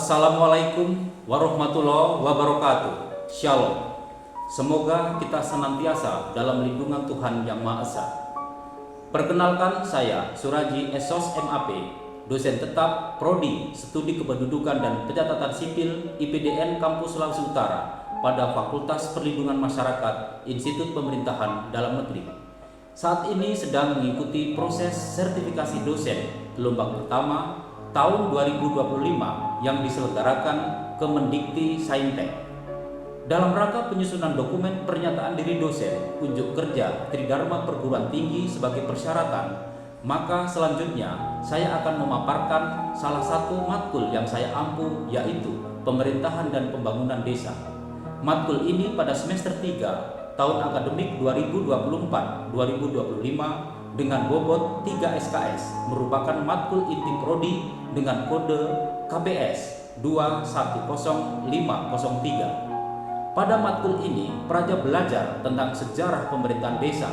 Assalamualaikum warahmatullahi wabarakatuh. Shalom. Semoga kita senantiasa dalam lindungan Tuhan Yang Maha Esa. Perkenalkan, saya Suraji Esos MAP, dosen tetap Prodi Studi Kependudukan dan Pencatatan Sipil IPDN Kampus Sulawesi Utara pada Fakultas Perlindungan Masyarakat Institut Pemerintahan Dalam Negeri. Saat ini sedang mengikuti proses sertifikasi dosen gelombang pertama tahun 2025 yang diselenggarakan Kemendikti Saintek. Dalam rangka penyusunan dokumen pernyataan diri dosen unjuk kerja Tridharma Perguruan Tinggi sebagai persyaratan, maka selanjutnya saya akan memaparkan salah satu matkul yang saya ampu, yaitu Pemerintahan dan Pembangunan Desa. Matkul ini pada semester 3 tahun akademik 2024-2025 dengan bobot 3 SKS merupakan matkul inti prodi dengan kode KBS 2100503. Pada matkul ini, praja belajar tentang sejarah pemerintahan desa,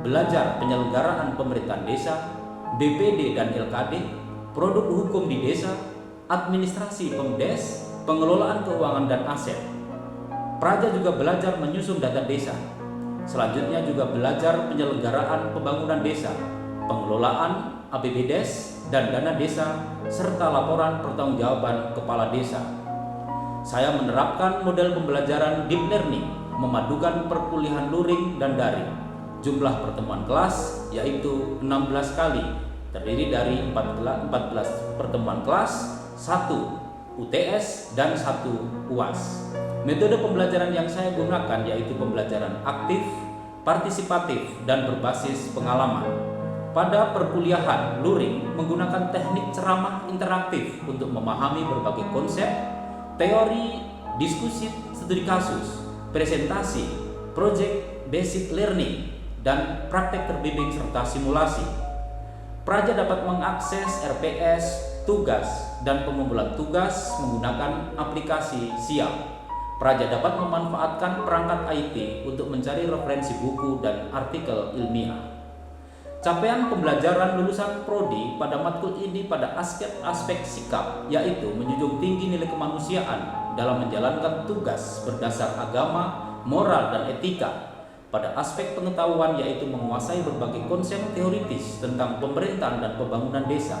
belajar penyelenggaraan pemerintahan desa, BPD dan LKD, produk hukum di desa, administrasi Pemdes, pengelolaan keuangan dan aset. Praja juga belajar menyusun data desa. Selanjutnya juga belajar penyelenggaraan pembangunan desa, pengelolaan APBDes dan dana desa, serta laporan pertanggungjawaban kepala desa. Saya menerapkan model pembelajaran deep learning, memadukan perkuliahan luring dan daring. Jumlah pertemuan kelas yaitu 16 kali, terdiri dari 14 pertemuan kelas, 1 UTS dan 1 UAS. Metode pembelajaran yang saya gunakan yaitu pembelajaran aktif, partisipatif, dan berbasis pengalaman. Pada perkuliahan luring menggunakan teknik ceramah interaktif untuk memahami berbagai konsep, teori, diskusi studi kasus, presentasi, project basic learning, dan praktek terbimbing serta simulasi. Praja dapat mengakses RPS, tugas, dan pengumpulan tugas menggunakan aplikasi Siap. Praja dapat memanfaatkan perangkat IT untuk mencari referensi buku dan artikel ilmiah. Capaian pembelajaran lulusan prodi pada matkul ini pada aspek sikap, yaitu menjunjung tinggi nilai kemanusiaan dalam menjalankan tugas berdasar agama, moral, dan etika. Pada aspek pengetahuan, yaitu menguasai berbagai konsep teoritis tentang pemerintahan dan pembangunan desa.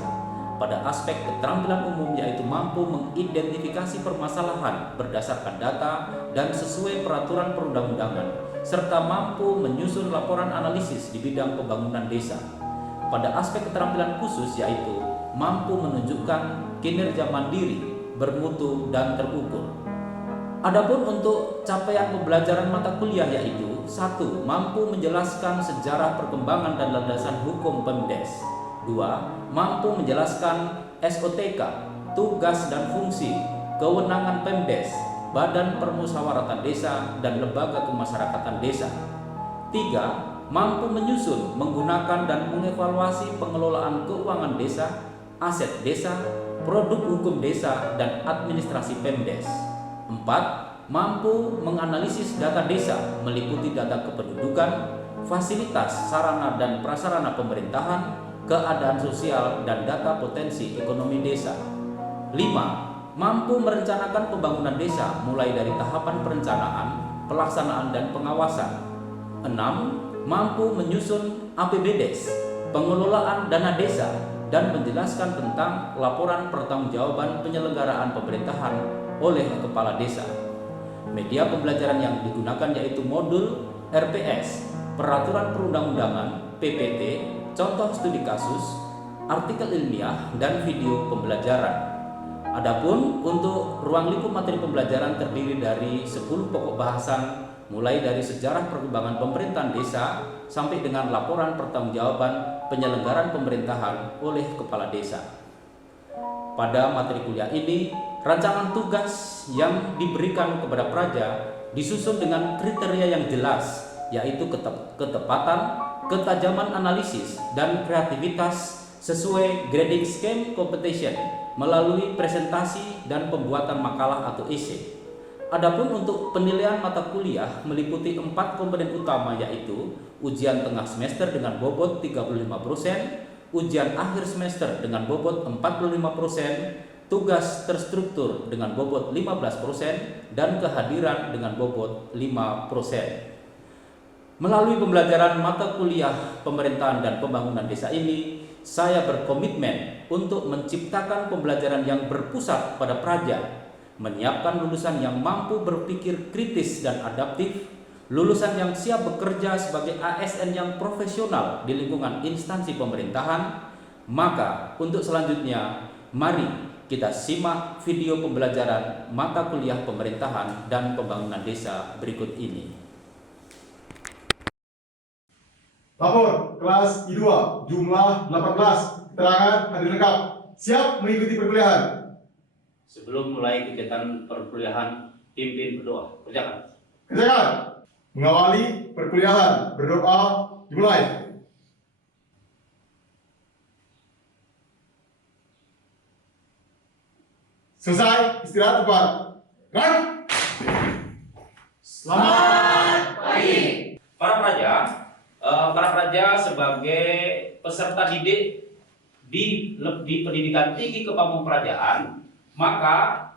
Pada aspek keterampilan umum, yaitu mampu mengidentifikasi permasalahan berdasarkan data dan sesuai peraturan perundang-undangan, serta mampu menyusun laporan analisis di bidang pembangunan desa. Pada aspek keterampilan khusus, yaitu mampu menunjukkan kinerja mandiri, bermutu, dan terukur. Adapun untuk capaian pembelajaran mata kuliah, yaitu 1. Mampu menjelaskan sejarah perkembangan dan landasan hukum Pemdes. 2. Mampu menjelaskan SOTK, tugas dan fungsi, kewenangan Pemdes, Badan Permusyawaratan Desa, dan lembaga kemasyarakatan desa. 3. Mampu menyusun, menggunakan, dan mengevaluasi pengelolaan keuangan desa, aset desa, produk hukum desa, dan administrasi Pemdes. 4. Mampu menganalisis data desa meliputi data kependudukan, fasilitas, sarana dan prasarana pemerintahan, keadaan sosial, dan data potensi ekonomi desa. 5. Mampu merencanakan pembangunan desa mulai dari tahapan perencanaan, pelaksanaan, dan pengawasan. 6. Mampu menyusun APBDes, pengelolaan dana desa, dan menjelaskan tentang laporan pertanggungjawaban penyelenggaraan pemerintahan oleh kepala desa. Media pembelajaran yang digunakan yaitu modul RPS, peraturan perundang-undangan, PPT, contoh studi kasus, artikel ilmiah, dan video pembelajaran. Adapun untuk ruang lingkup materi pembelajaran terdiri dari 10 pokok bahasan, mulai dari sejarah perkembangan pemerintahan desa sampai dengan laporan pertanggungjawaban penyelenggaraan pemerintahan oleh kepala desa. Pada materi kuliah ini, rancangan tugas yang diberikan kepada praja disusun dengan kriteria yang jelas, yaitu ketepatan, ketajaman analisis, dan kreativitas sesuai grading scheme competition melalui presentasi dan pembuatan makalah atau esai. Adapun untuk penilaian mata kuliah meliputi 4 komponen utama, yaitu ujian tengah semester dengan bobot 35%, ujian akhir semester dengan bobot 45%, tugas terstruktur dengan bobot 15% dan kehadiran dengan bobot 5%. Melalui pembelajaran mata kuliah pemerintahan dan pembangunan desa ini, saya berkomitmen untuk menciptakan pembelajaran yang berpusat pada praja, menyiapkan lulusan yang mampu berpikir kritis dan adaptif, lulusan yang siap bekerja sebagai ASN yang profesional di lingkungan instansi pemerintahan. Maka untuk selanjutnya, mari kita simak video pembelajaran mata kuliah pemerintahan dan pembangunan desa berikut ini. Lapor kelas I2 jumlah 18, keterangan hadir lengkap, siap mengikuti perkuliahan. Sebelum mulai kegiatan perkuliahan, pimpin berdoa. Kerjakan. Kerjakan. Mengawali perkuliahan, berdoa dimulai. Selesai, istirahat tepat. Kan? Selamat pagi. Para praja sebagai peserta didik di pendidikan tinggi kepamungperajaan, maka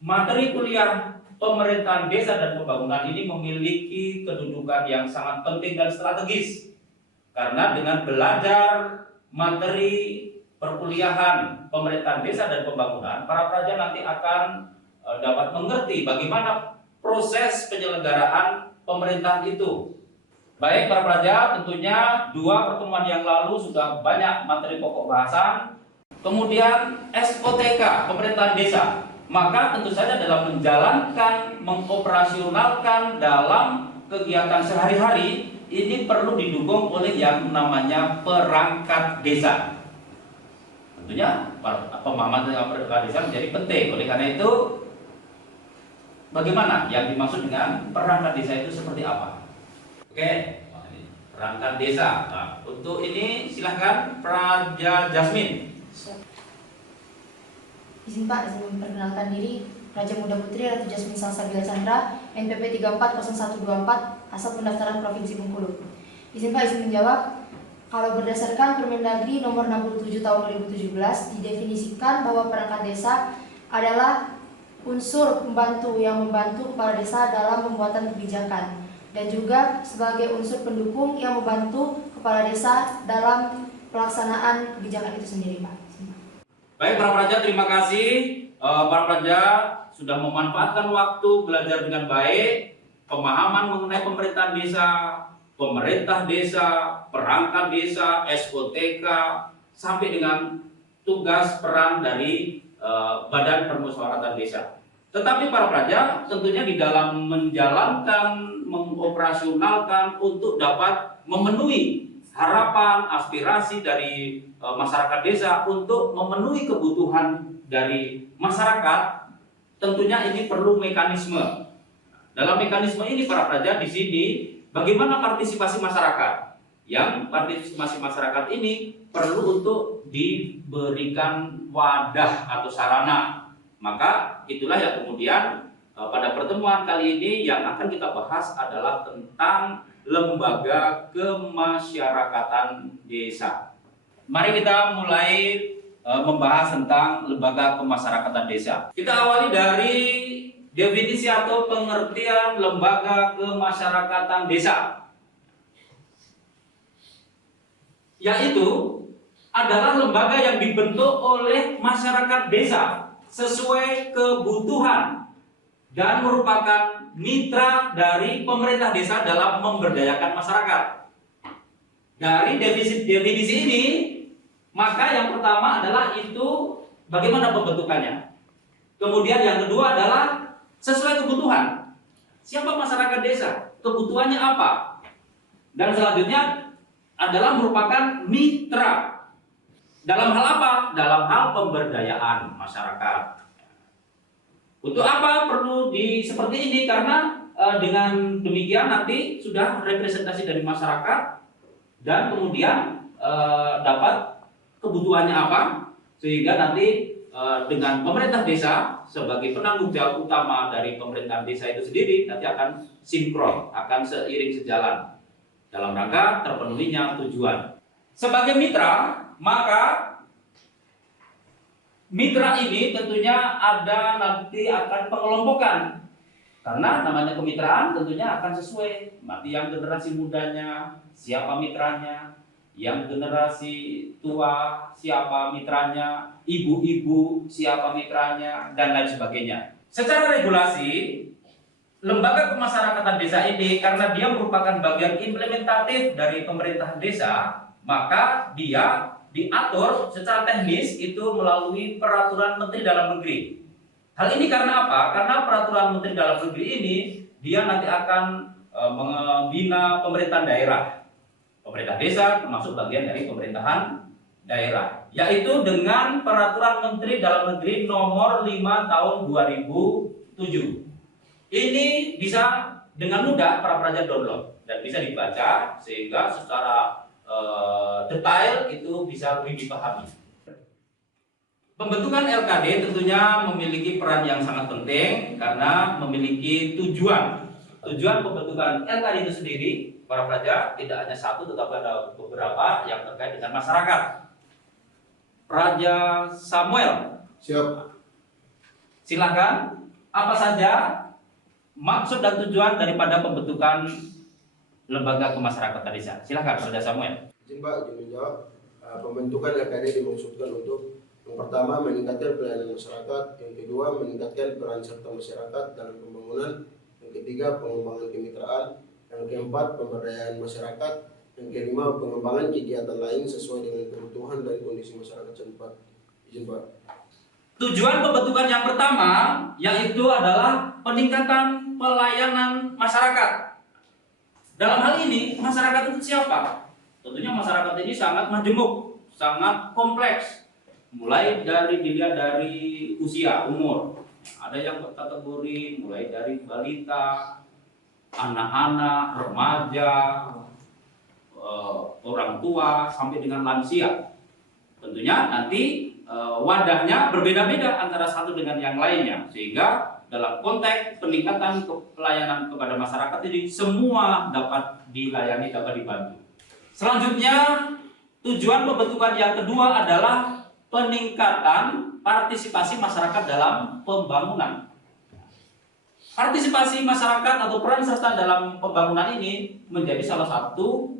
materi kuliah pemerintahan desa dan pembangunan ini memiliki kedudukan yang sangat penting dan strategis. Karena dengan belajar materi perkuliahan pemerintahan desa dan pembangunan, para praja nanti akan dapat mengerti bagaimana proses penyelenggaraan pemerintahan itu. Baik para praja, tentunya 2 pertemuan yang lalu sudah banyak materi pokok bahasan. Kemudian SOTK pemerintahan desa, maka tentu saja dalam menjalankan, mengoperasionalkan dalam kegiatan sehari-hari ini perlu didukung oleh yang namanya perangkat desa. Tentunya pemahaman tentang perangkat desa menjadi penting. Oleh karena itu, bagaimana yang dimaksud dengan perangkat desa itu seperti apa? Oke, perangkat desa. Nah, untuk ini silahkan Praja Jasmine. Izin Pak, izin memperkenalkan diri. Praja Muda Putri Ratu Jasmine Salsabila Chandra, NPP 340124, asal pendaftaran Provinsi Bengkulu. Izin Pak, izin menjawab. Kalau berdasarkan Permendagri nomor 67 tahun 2017, didefinisikan bahwa perangkat desa adalah unsur pembantu yang membantu kepala desa dalam pembuatan kebijakan, dan juga sebagai unsur pendukung yang membantu kepala desa dalam pelaksanaan kebijakan itu sendiri, Pak. Baik para praja, terima kasih. Para praja sudah memanfaatkan waktu belajar dengan baik, pemahaman mengenai pemerintahan desa, pemerintah desa, perangkat desa, SOTK, sampai dengan tugas peran dari Badan Permusyawaratan Desa. Tetapi para praja tentunya di dalam menjalankan, mengoperasionalkan untuk dapat memenuhi harapan, aspirasi dari masyarakat desa untuk memenuhi kebutuhan dari masyarakat, tentunya ini perlu mekanisme. Dalam mekanisme ini para praja di sini bagaimana partisipasi masyarakat? Yang partisipasi masyarakat ini perlu untuk diberikan wadah atau sarana. Maka itulah yang kemudian pada pertemuan kali ini yang akan kita bahas adalah tentang lembaga kemasyarakatan desa. Mari kita mulai membahas tentang lembaga kemasyarakatan desa. Kita awali dari definisi atau pengertian lembaga kemasyarakatan desa, yaitu adalah lembaga yang dibentuk oleh masyarakat desa sesuai kebutuhan dan merupakan mitra dari pemerintah desa dalam memberdayakan masyarakat. Dari definisi ini, maka yang pertama adalah itu bagaimana pembentukannya. Kemudian yang kedua adalah sesuai kebutuhan. Siapa masyarakat desa? Kebutuhannya apa? Dan selanjutnya adalah merupakan mitra. Dalam hal apa? Dalam hal pemberdayaan masyarakat. Untuk apa perlu seperti ini? Karena dengan demikian nanti sudah representasi dari masyarakat dan kemudian dapat kebutuhannya apa, sehingga nanti dengan pemerintah desa sebagai penanggung jawab utama dari pemerintahan desa itu sendiri nanti akan sinkron, akan seiring sejalan dalam rangka terpenuhinya tujuan. Sebagai mitra, maka mitra ini tentunya ada nanti akan pengelompokan. Karena namanya kemitraan tentunya akan sesuai. Nanti yang generasi mudanya, siapa mitranya, yang generasi tua, siapa mitranya, ibu-ibu, siapa mitranya, dan lain sebagainya. Secara regulasi, lembaga pemasyarakatan desa ini karena dia merupakan bagian implementatif dari pemerintahan desa, maka dia diatur secara teknis itu melalui peraturan Menteri Dalam Negeri. Hal ini karena apa? Karena peraturan Menteri Dalam Negeri ini dia nanti akan membina pemerintahan daerah. Pemerintah desa termasuk bagian dari pemerintahan daerah, yaitu dengan peraturan Menteri Dalam Negeri nomor 5 tahun 2007. Ini bisa dengan mudah para pelajar download dan bisa dibaca sehingga secara detail itu bisa lebih dipahami. Pembentukan LKD tentunya memiliki peran yang sangat penting karena memiliki tujuan. Tujuan pembentukan LKD itu sendiri, para pelajar, tidak hanya satu tetapi ada beberapa yang terkait dengan masyarakat. Praja Samuel, Siap. silakan. Apa saja maksud dan tujuan daripada pembentukan lembaga kemasyarakatan desa? Silakan, Praja Samuel. Izin Pak, izin menjawab. Pembentukan LKD dimaksudkan untuk yang pertama meningkatkan pelayanan masyarakat, yang kedua meningkatkan peran serta masyarakat dalam pembangunan, yang ketiga pengembangan kemitraan, yang keempat pemberdayaan masyarakat, yang kelima pengembangan kegiatan lain sesuai dengan kebutuhan dan kondisi masyarakat setempat. Izin Pak. Tujuan pembentukan yang pertama yaitu adalah peningkatan pelayanan masyarakat. Dalam hal ini masyarakat itu siapa? Tentunya masyarakat ini sangat majemuk, sangat kompleks. Mulai dari dilihat dari usia, umur. Ada yang kategori mulai dari balita, anak-anak, remaja, orang tua sampai dengan lansia. Tentunya nanti wadahnya berbeda-beda antara satu dengan yang lainnya, sehingga dalam konteks peningkatan pelayanan kepada masyarakat ini semua dapat dilayani, dapat dibantu. Selanjutnya, tujuan pembentukan yang kedua adalah peningkatan partisipasi masyarakat dalam pembangunan. Partisipasi masyarakat atau peran serta dalam pembangunan ini menjadi salah satu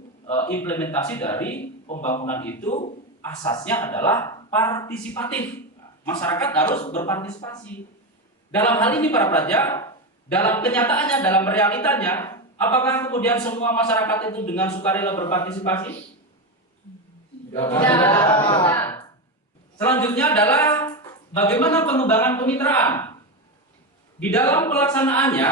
implementasi dari pembangunan itu. Asasnya adalah partisipatif. Masyarakat harus berpartisipasi. Dalam hal ini para pelajar, dalam kenyataannya, dalam realitanya, apakah kemudian semua masyarakat itu dengan sukarela berpartisipasi? Tidak. Selanjutnya adalah bagaimana pengembangan kemitraan. Di dalam pelaksanaannya,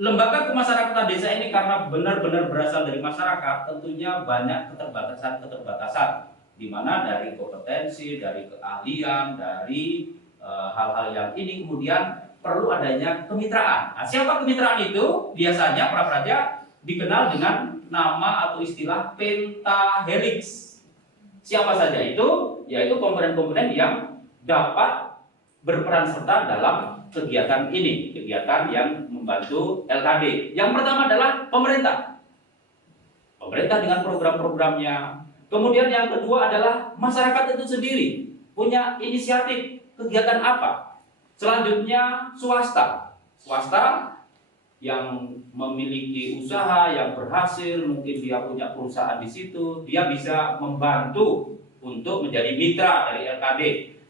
lembaga kemasyarakatan desa ini karena benar-benar berasal dari masyarakat, tentunya banyak keterbatasan, di mana dari kompetensi, dari keahlian, dari hal-hal yang ini kemudian perlu adanya kemitraan. Nah, siapa kemitraan itu? Biasanya para pelajar dikenal dengan nama atau istilah pentahelix. Siapa saja itu? Yaitu komponen-komponen yang dapat berperan serta dalam kegiatan ini, kegiatan yang membantu LKD. Yang pertama adalah pemerintah. Pemerintah dengan program-programnya. Kemudian yang kedua adalah masyarakat itu sendiri punya inisiatif kegiatan apa. Selanjutnya swasta. Swasta yang memiliki usaha yang berhasil, mungkin dia punya perusahaan di situ, dia bisa membantu untuk menjadi mitra dari LKD.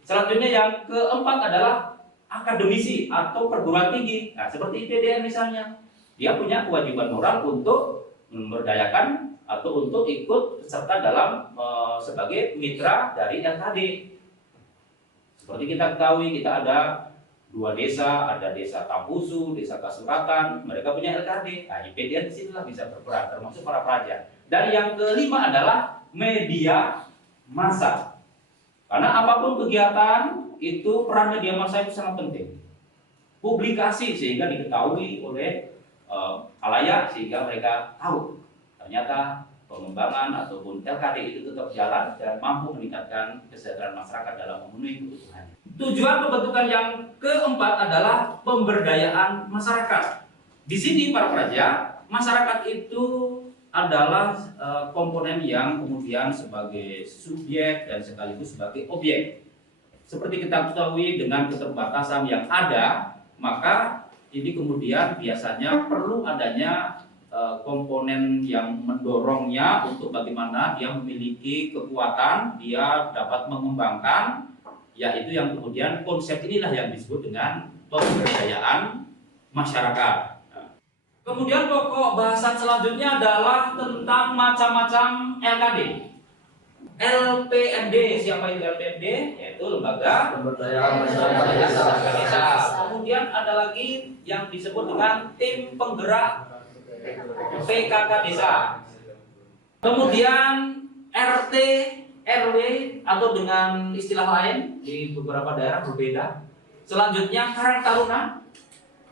Selanjutnya yang keempat adalah akademisi atau perguruan tinggi. Nah, seperti IPDN misalnya, dia punya kewajiban moral untuk memberdayakan atau untuk ikut serta dalam sebagai mitra dari LKD. Seperti kita ketahui, kita ada 2 desa, ada desa Tampusu, desa Kasuratan, mereka punya LKD. Nah, IPDN disinilah bisa berperan, termasuk para pelajar. Dan yang kelima adalah media massa. Karena apapun kegiatan, itu peran media massa itu sangat penting. Publikasi sehingga diketahui oleh khalayak, sehingga mereka tahu ternyata pengembangan ataupun LKD itu tetap jalan dan mampu meningkatkan kesejahteraan masyarakat dalam memenuhi kebutuhannya. Tujuan pembentukan yang keempat adalah pemberdayaan masyarakat. Di sini para pelajar, masyarakat itu adalah komponen yang kemudian sebagai subjek dan sekaligus sebagai objek. seperti kita ketahui dengan keterbatasan yang ada, maka ini kemudian biasanya perlu adanya komponen yang mendorongnya untuk bagaimana dia memiliki kekuatan, dia dapat mengembangkan, yaitu yang kemudian konsep inilah yang disebut dengan pemberdayaan masyarakat. Kemudian pokok bahasan selanjutnya adalah tentang macam-macam LKD. LPMD, siapa itu LPMD? Yaitu Lembaga Pemberdayaan Masyarakat Desa. Kemudian ada lagi yang disebut dengan Tim Penggerak PKK Desa. Kemudian RT, RW atau dengan istilah lain di beberapa daerah berbeda. Selanjutnya Karang Taruna.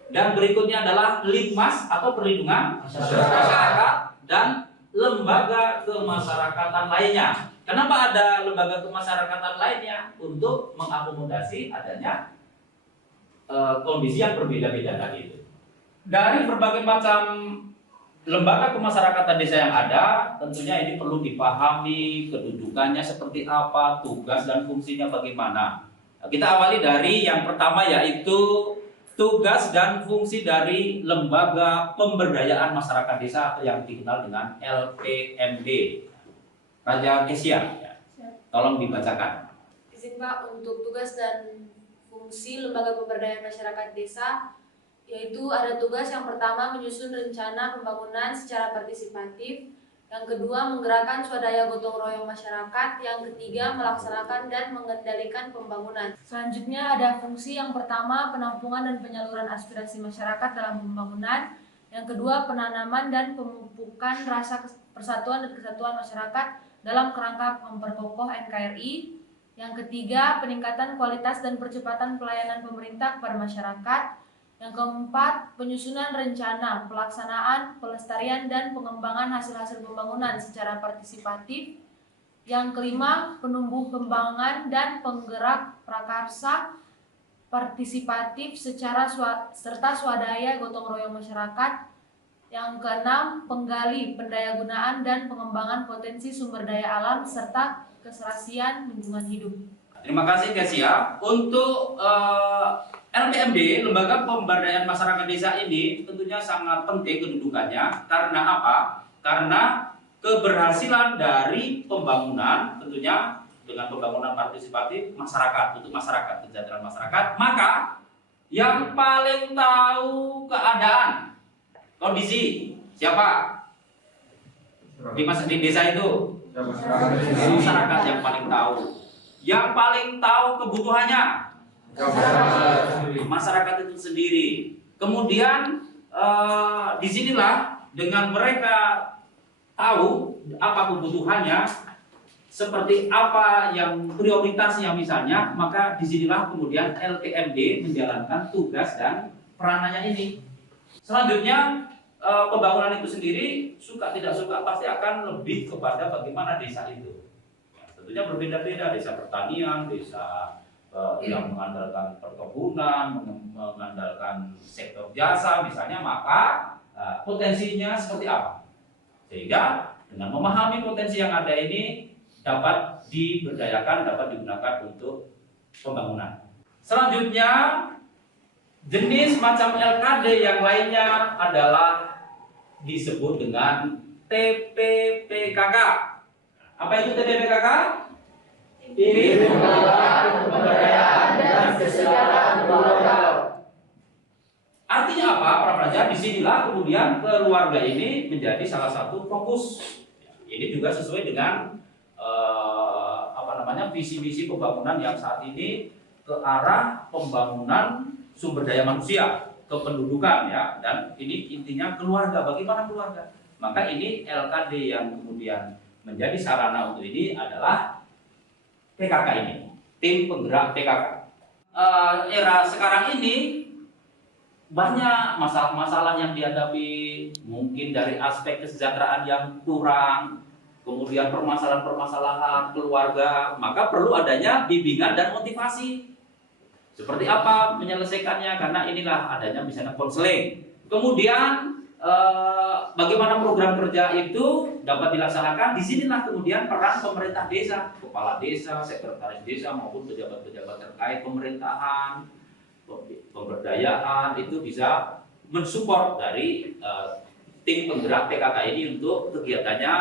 Dan berikutnya adalah Litmas atau Perlindungan Masyarakat dan lembaga kemasyarakatan lainnya. Kenapa ada lembaga kemasyarakatan lainnya? Untuk mengakomodasi adanya kondisi yang berbeda-beda tadi itu. Dari berbagai macam lembaga kemasyarakatan desa yang ada, tentunya ini perlu dipahami kedudukannya seperti apa, tugas dan fungsinya bagaimana. Nah, kita awali dari yang pertama, yaitu tugas dan fungsi dari Lembaga Pemberdayaan Masyarakat Desa atau yang dikenal dengan LPMD. Raja Kesia, ya. Tolong dibacakan. Izin Pak, untuk tugas dan fungsi Lembaga Pemberdayaan Masyarakat Desa, yaitu ada tugas yang pertama menyusun rencana pembangunan secara partisipatif, yang kedua menggerakkan swadaya gotong royong masyarakat, yang ketiga melaksanakan dan mengendalikan pembangunan. Selanjutnya ada fungsi yang pertama penampungan dan penyaluran aspirasi masyarakat dalam pembangunan, yang kedua penanaman dan pemupukan rasa persatuan dan kesatuan masyarakat dalam kerangka memperkokoh NKRI, yang ketiga peningkatan kualitas dan percepatan pelayanan pemerintah kepada masyarakat, yang keempat, penyusunan rencana, pelaksanaan, pelestarian, dan pengembangan hasil-hasil pembangunan secara partisipatif. Yang kelima, penumbuh kembangan dan penggerak prakarsa partisipatif serta swadaya gotong royong masyarakat. Yang keenam, penggali, pendayagunaan, dan pengembangan potensi sumber daya alam serta keserasian lingkungan hidup. Terima kasih Kesia. Untuk LPMD, Lembaga Pemberdayaan Masyarakat Desa ini tentunya sangat penting kedudukannya. Karena apa? Karena keberhasilan dari pembangunan tentunya dengan pembangunan partisipatif masyarakat, untuk masyarakat, kesejahteraan masyarakat, maka yang paling tahu keadaan, kondisi, siapa? Di desa itu? Masyarakat yang paling tahu. Yang paling tahu kebutuhannya masyarakat itu sendiri. Kemudian disinilah dengan mereka tahu apa kebutuhannya, seperti apa yang prioritasnya misalnya, maka disinilah kemudian LPMD menjalankan tugas dan peranannya ini. Selanjutnya pembangunan itu sendiri suka tidak suka pasti akan lebih kepada bagaimana desa itu. Tentunya berbeda-beda, desa pertanian, desa yang mengandalkan perkebunan, mengandalkan sektor jasa misalnya, maka potensinya seperti apa. Sehingga dengan memahami potensi yang ada ini dapat diberdayakan, dapat digunakan untuk pembangunan. Selanjutnya, jenis macam LKD yang lainnya adalah disebut dengan TPPKK. Apa itu TPPKK? Tim Pemberdayaan dan Kesejahteraan Keluarga. Artinya apa, para pelajar? Disinilah kemudian keluarga ini menjadi salah satu fokus. Ini juga sesuai dengan visi-misi pembangunan yang saat ini ke arah pembangunan sumber daya manusia, kependudukan ya, dan ini intinya keluarga. Bagaimana keluarga? Maka ini LKD yang kemudian menjadi sarana untuk ini adalah PKK ini, tim penggerak PKK. Era sekarang ini banyak masalah-masalah yang dihadapi, mungkin dari aspek kesejahteraan yang kurang, kemudian permasalahan-permasalahan keluarga, maka perlu adanya bimbingan dan motivasi. Seperti apa menyelesaikannya? Karena inilah adanya misalnya konseling. Kemudian bagaimana program kerja itu dapat dilaksanakan. Disinilah kemudian peran pemerintah desa, kepala desa, sekretaris desa maupun pejabat-pejabat terkait pemerintahan, pemberdayaan itu bisa mensupport dari tim penggerak PKK ini untuk kegiatannya,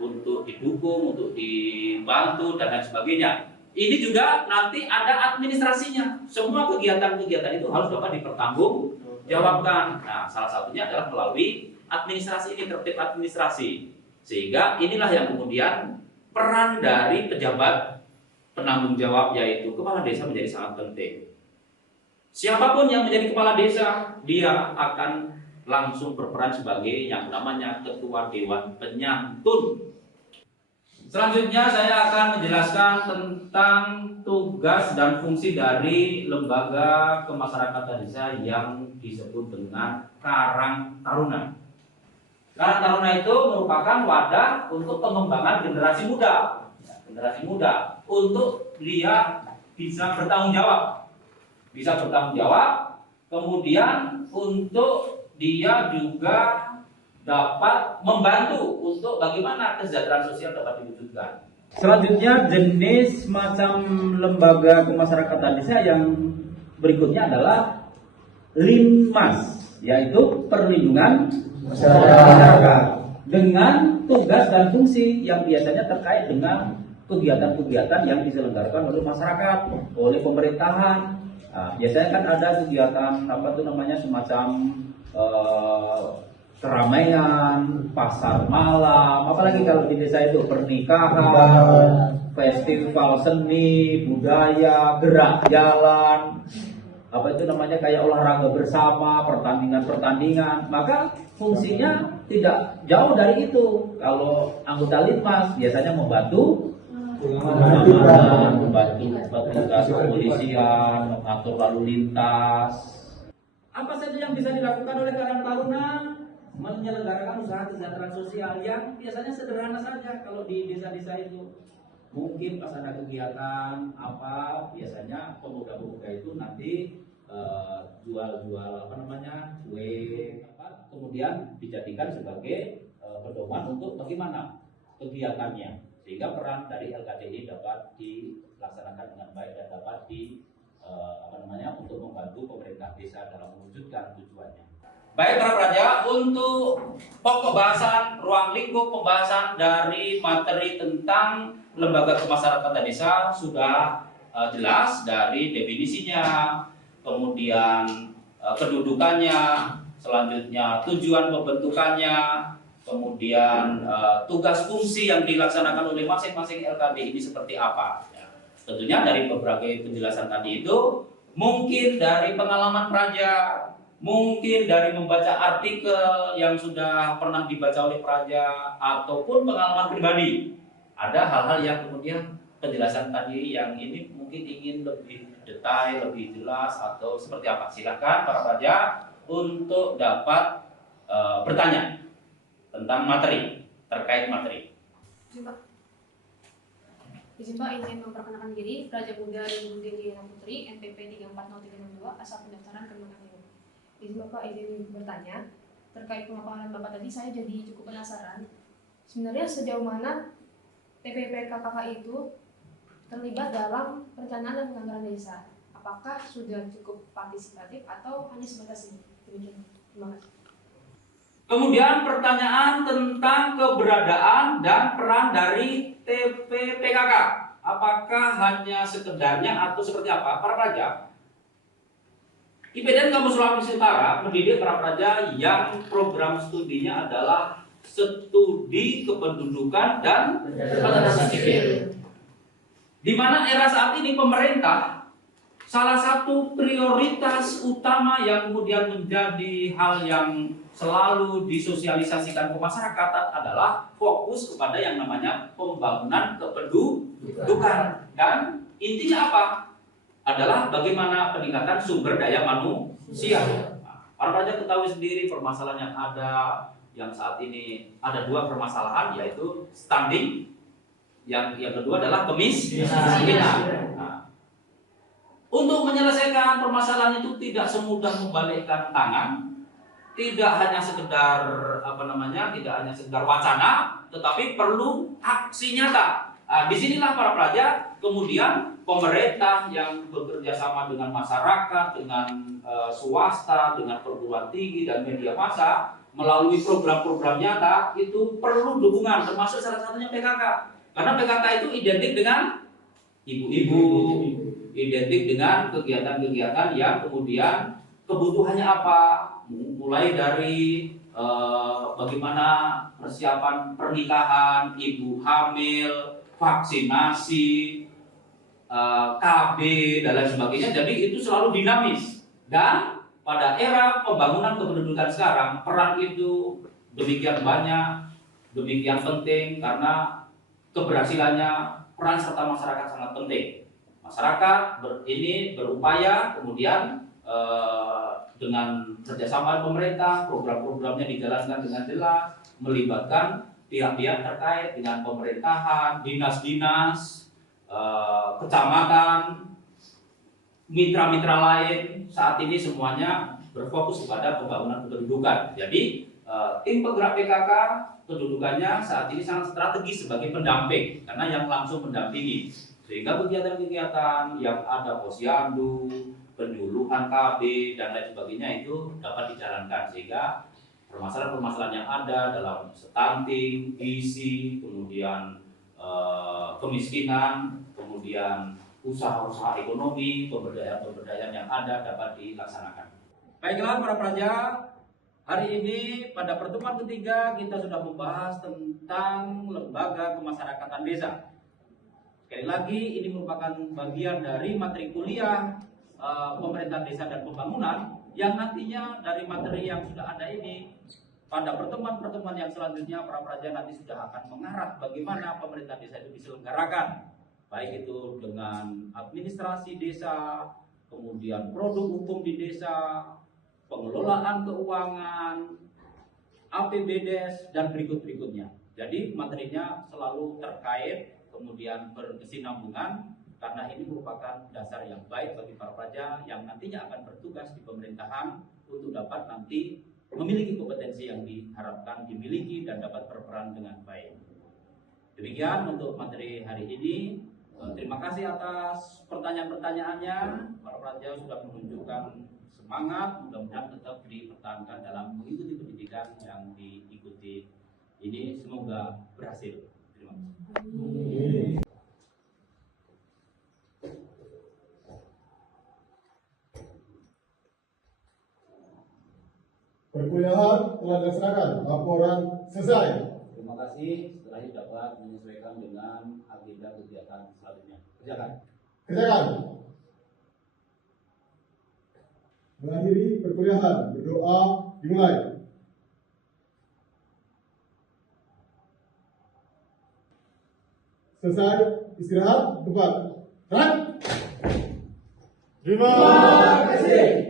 untuk didukung, untuk dibantu dan lain sebagainya. Ini juga nanti ada administrasinya. Semua kegiatan-kegiatan itu harus dapat dipertanggungjawabkan. Nah, salah satunya adalah melalui administrasi ini, tertib administrasi. Sehingga inilah yang kemudian peran dari pejabat penanggung jawab, yaitu kepala desa, menjadi sangat penting. Siapapun yang menjadi kepala desa, dia akan langsung berperan sebagai yang namanya ketua dewan penyantun. Selanjutnya saya akan menjelaskan tentang tugas dan fungsi dari lembaga kemasyarakatan desa yang disebut dengan Karang Taruna. Karang Taruna itu merupakan wadah untuk pengembangan generasi muda. Generasi muda untuk dia bisa bertanggung jawab. Bisa bertanggung jawab, kemudian untuk dia juga dapat membantu untuk bagaimana kesejahteraan sosial dapat diwujudkan. Selanjutnya jenis macam lembaga kemasyarakatan desa yang berikutnya adalah LIMMAS, yaitu perlindungan masyarakat, dengan tugas dan fungsi yang biasanya terkait dengan kegiatan-kegiatan yang diselenggarakan oleh masyarakat, oleh pemerintahan. Nah, biasanya kan ada kegiatan semacam keramaian, pasar malam, apalagi kalau di desa itu pernikahan, festival seni, budaya, gerak jalan, kayak olahraga bersama, pertandingan-pertandingan. Maka fungsinya tidak jauh dari itu. Kalau anggota LIMMAS biasanya membantu petugas kepolisian, mengatur lalu lintas. Apa saja yang bisa dilakukan oleh Karang Taruna? Menyelenggarakan usaha kesejahteraan sosial yang biasanya sederhana saja. Kalau di desa-desa itu mungkin pas ada kegiatan biasanya pemuda-pemuda itu nanti jual-jual kue, kemudian dijadikan sebagai pedoman untuk bagaimana kegiatannya, sehingga peran dari LKD ini dapat dilaksanakan dengan baik dan dapat untuk membantu pemerintah desa dalam mewujudkan tujuannya. Baik para peraja, untuk pokok bahasan ruang lingkup pembahasan dari materi tentang lembaga kemasyarakatan desa sudah jelas dari definisinya, kemudian kedudukannya, selanjutnya tujuan pembentukannya, kemudian tugas fungsi yang dilaksanakan oleh masing-masing LKD ini seperti apa. Tentunya dari beberapa penjelasan tadi itu, mungkin dari pengalaman praja, mungkin dari membaca artikel yang sudah pernah dibaca oleh praja, ataupun pengalaman pribadi. Ada hal-hal yang kemudian penjelasan tadi yang ini mungkin ingin lebih detail, lebih jelas, atau seperti apa. Silakan para praja untuk dapat bertanya tentang materi, terkait materi. Izin Pak, izin memperkenalkan diri, Praja Muda Reuni Deni Putri, NPP 340362, asal pendaftaran Kementerian Agama. Izin Bapak, izin bertanya, terkait pemaparan Bapak tadi, saya jadi cukup penasaran. Sebenarnya sejauh mana TPP-KKK itu terlibat dalam perencanaan dan penganggaran desa? Apakah sudah cukup partisipatif atau hanya sebatas ini? Demikian. Terima kasih. Kemudian pertanyaan tentang keberadaan dan peran dari TPPKK. Apakah hanya sekedarnya atau seperti apa? Para praja, IPDN Kampus Sulawesi Utara mendidik para praja yang program studinya adalah studi kependudukan dan administrasi sipil. Di mana era saat ini pemerintah salah satu prioritas utama yang kemudian menjadi hal yang selalu disosialisasikan ke masyarakat adalah fokus kepada yang namanya pembangunan kependudukan. Dan intinya apa? Adalah bagaimana peningkatan sumber daya manusia. Para praja ketahui sendiri permasalahan yang ada, yang saat ini ada dua permasalahan, yaitu stunting, yang kedua adalah kemiskinan. Untuk menyelesaikan permasalahan itu tidak semudah membalikkan tangan, tidak hanya sekedar tidak hanya sekedar wacana, tetapi perlu aksi nyata. Nah, disinilah para pelajar, kemudian pemerintah yang bekerja sama dengan masyarakat, dengan swasta, dengan perguruan tinggi dan media massa melalui program-program nyata itu perlu dukungan, termasuk salah satunya PKK. Karena PKK itu identik dengan ibu-ibu, identik dengan kegiatan-kegiatan yang kemudian kebutuhannya apa, mulai dari bagaimana persiapan pernikahan, ibu hamil, vaksinasi, KB dan lain sebagainya. Jadi itu selalu dinamis. Dan pada era pembangunan kependudukan sekarang, peran itu demikian banyak, demikian penting karena keberhasilannya peran serta masyarakat sangat penting. Masyarakat ini berupaya kemudian dengan kerjasama pemerintah, program-programnya dijalankan dengan jelas, melibatkan pihak-pihak terkait dengan pemerintahan, dinas-dinas, kecamatan, mitra-mitra lain. Saat ini semuanya berfokus kepada pembangunan kependudukan. Jadi tim penggerak PKK kedudukannya saat ini sangat strategis sebagai pendamping, karena yang langsung mendampingi, sehingga kegiatan-kegiatan yang ada posyandu, penyuluhan KB dan lain sebagainya itu dapat dijalankan, sehingga permasalahan-permasalahan yang ada dalam stunting, gizi, kemudian kemiskinan, kemudian usaha-usaha ekonomi, pemberdayaan yang ada dapat dilaksanakan. Baiklah para pelajar, hari ini pada pertemuan ketiga kita sudah membahas tentang lembaga kemasyarakatan desa. Sekali lagi ini merupakan bagian dari materi kuliah pemerintahan desa dan pembangunan yang nantinya dari materi yang sudah ada ini pada pertemuan-pertemuan yang selanjutnya para pelajar nanti sudah akan mengarah bagaimana pemerintahan desa itu diselenggarakan, baik itu dengan administrasi desa, kemudian produk hukum di desa, pengelolaan keuangan, APBDes dan berikut-berikutnya. Jadi materinya selalu terkait, kemudian berkesinambungan, karena ini merupakan dasar yang baik bagi para pelajar yang nantinya akan bertugas di pemerintahan untuk dapat nanti memiliki kompetensi yang diharapkan dimiliki dan dapat berperan dengan baik. Demikian untuk materi hari ini. Terima kasih atas pertanyaan-pertanyaannya. Para pelajar sudah menunjukkan semangat, mudah-mudahan tetap dipertahankan dalam mengikuti pendidikan yang diikuti ini. Semoga berhasil. Terima kasih. Perkuliahan telah dilaksanakan, laporan selesai. Terima kasih. Setelah itu dapat menyesuaikan dengan agenda kegiatan selanjutnya. Kerjakan. Kerjakan. Mengakhiri perkuliahan, berdoa dimulai. Selesai, istirahat, tempat. Terima kasih.